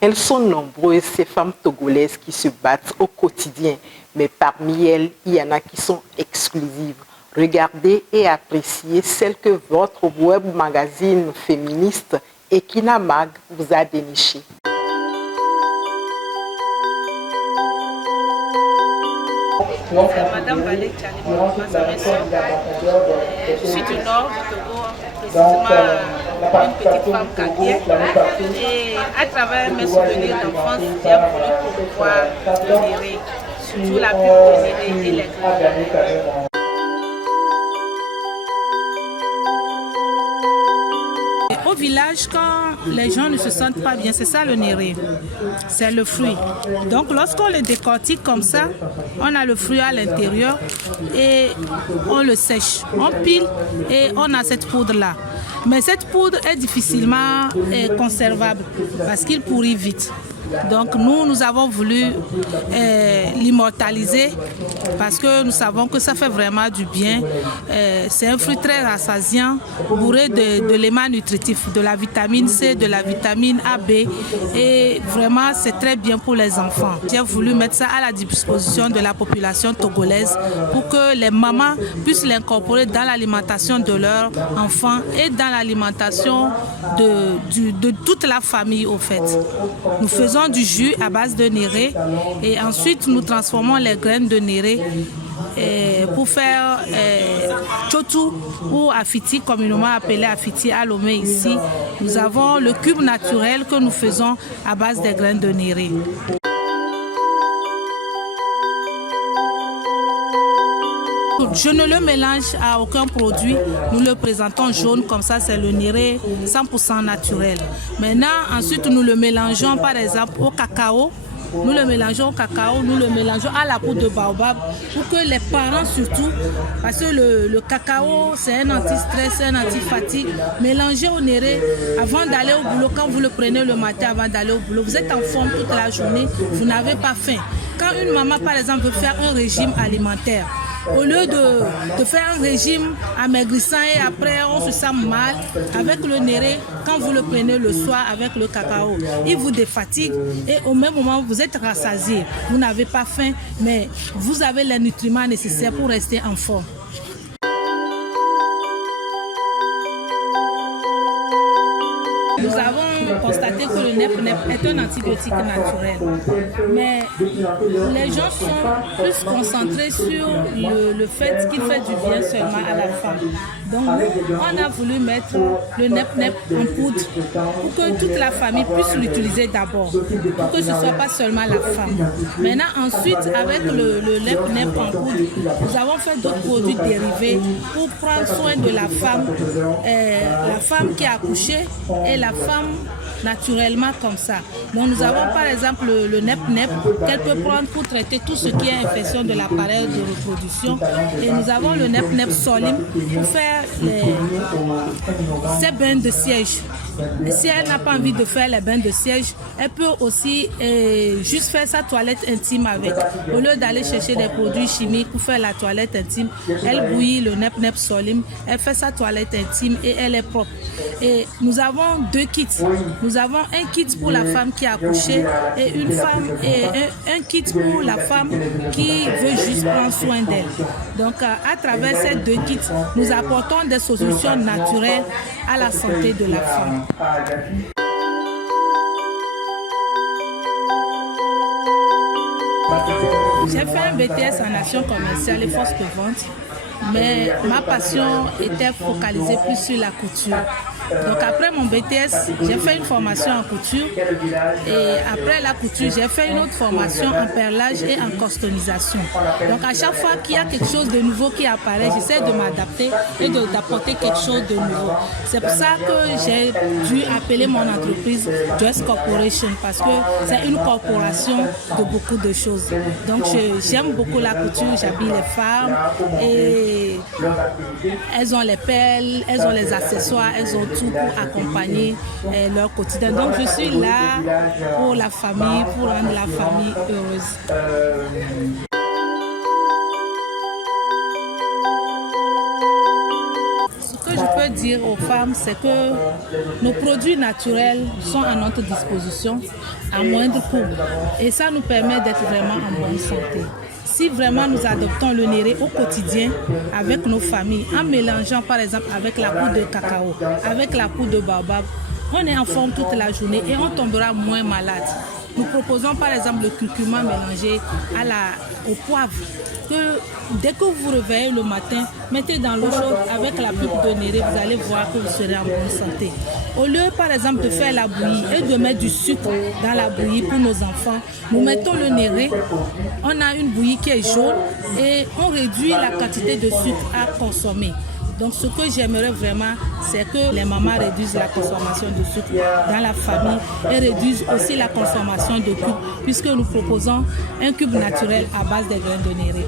Elles sont nombreuses, ces femmes togolaises qui se battent au quotidien, mais parmi elles, il y en a qui sont exclusives. Regardez et appréciez celle que votre web magazine féministe Ekina Mag vous a dénichée. C'est Madame Balé Tchalimou, je suis du nord du Togo, précisément une petite femme cardiaque. Et à travers mes souvenirs d'enfance, j'ai voulu promouvoir le Néré, surtout la pub de Néré et les grands. Au village, quand les gens ne se sentent pas bien, c'est ça le néré, c'est le fruit. Donc lorsqu'on le décortique comme ça, on a le fruit à l'intérieur et on le sèche, on pile et on a cette poudre-là. Mais cette poudre est difficilement conservable parce qu'il pourrit vite. Donc nous avons voulu l'immortaliser parce que nous savons que ça fait vraiment du bien. C'est un fruit très rassasiant, bourré d'éléments nutritifs, de la vitamine C, de la vitamine A, B, et vraiment c'est très bien pour les enfants. J'ai voulu mettre ça à la disposition de la population togolaise pour que les mamans puissent l'incorporer dans l'alimentation de leurs enfants et dans l'alimentation de toute la famille au fait. Nous faisons du jus à base de néré et ensuite nous transformons les graines de néré pour faire chotou ou afiti, communément appelé afiti à Lomé ici. Nous avons le cube naturel que nous faisons à base des graines de néré. Je ne le mélange à aucun produit, nous le présentons jaune comme ça, c'est le néré 100% naturel. Maintenant, ensuite nous le mélangeons par exemple au cacao. Nous le mélangeons au cacao, nous le mélangeons à la poudre de baobab pour que les parents surtout, parce que le cacao c'est un anti-stress, c'est un anti-fatigue, mélangez au néré avant d'aller au boulot, quand vous le prenez le matin avant d'aller au boulot, vous êtes en forme toute la journée, vous n'avez pas faim. Quand une maman par exemple veut faire un régime alimentaire, au lieu de faire un régime amaigrissant et après on se sent mal, avec le néré, quand vous le prenez le soir avec le cacao, il vous défatigue et au même moment vous êtes rassasié. Vous n'avez pas faim, mais vous avez les nutriments nécessaires pour rester en forme. Nous avons constaté que le nep-nep est un antibiotique naturel. Mais les gens sont plus concentrés sur le fait qu'il fait du bien seulement à la femme. Donc on a voulu mettre le nep-nep en poudre pour que toute la famille puisse l'utiliser d'abord, pour que ce ne soit pas seulement la femme. Maintenant, ensuite, avec le nep-nep en poudre, nous avons fait d'autres produits dérivés pour prendre soin de la femme qui a accouché et la femme naturellement comme ça. Donc nous avons par exemple le nep-nep qu'elle peut prendre pour traiter tout ce qui est infection de l'appareil de reproduction. Et nous avons le nep-nep solim pour faire ses bains de siège. Et si elle n'a pas envie de faire les bains de siège, elle peut aussi juste faire sa toilette intime avec. Au lieu d'aller chercher des produits chimiques pour faire la toilette intime, elle bouillit le nep-nep solim, elle fait sa toilette intime et elle est propre. Et nous avons deux kits. Nous avons un kit pour la femme qui a accouché et un kit pour la femme qui veut juste prendre soin d'elle. Donc à travers ces deux kits, nous apportons des solutions naturelles à la santé de la femme. J'ai fait un BTS en action commerciale et force de vente, mais ma passion était focalisée plus sur la couture. Donc après mon BTS, j'ai fait une formation en couture et après la couture, j'ai fait une autre formation en perlage et en customisation. Donc à chaque fois qu'il y a quelque chose de nouveau qui apparaît, j'essaie de m'adapter et d'apporter quelque chose de nouveau. C'est pour ça que j'ai dû appeler mon entreprise Dress Corporation parce que c'est une corporation de beaucoup de choses. Donc j'aime beaucoup la couture, j'habille les femmes et elles ont les perles, elles ont les accessoires, elles ont tout pour accompagner leur quotidien. Donc je suis là pour la famille, pour rendre la famille heureuse. Ce que je peux dire aux femmes, c'est que nos produits naturels sont à notre disposition à moindre coût. Et ça nous permet d'être vraiment en bonne santé. Si vraiment nous adoptons le néré au quotidien avec nos familles, en mélangeant par exemple avec la poudre de cacao, avec la poudre de baobab, on est en forme toute la journée et on tombera moins malade. Nous proposons par exemple le curcuma mélangé au poivre. Que dès que vous vous réveillez le matin, mettez dans l'eau chaude avec la pulpe de néré, vous allez voir que vous serez en bonne santé. Au lieu par exemple de faire la bouillie et de mettre du sucre dans la bouillie pour nos enfants, nous mettons le néré, on a une bouillie qui est jaune et on réduit la quantité de sucre à consommer. Donc ce que j'aimerais vraiment, c'est que les mamans réduisent la consommation de sucre dans la famille et réduisent aussi la consommation de cubes, puisque nous proposons un cube naturel à base des graines de néré.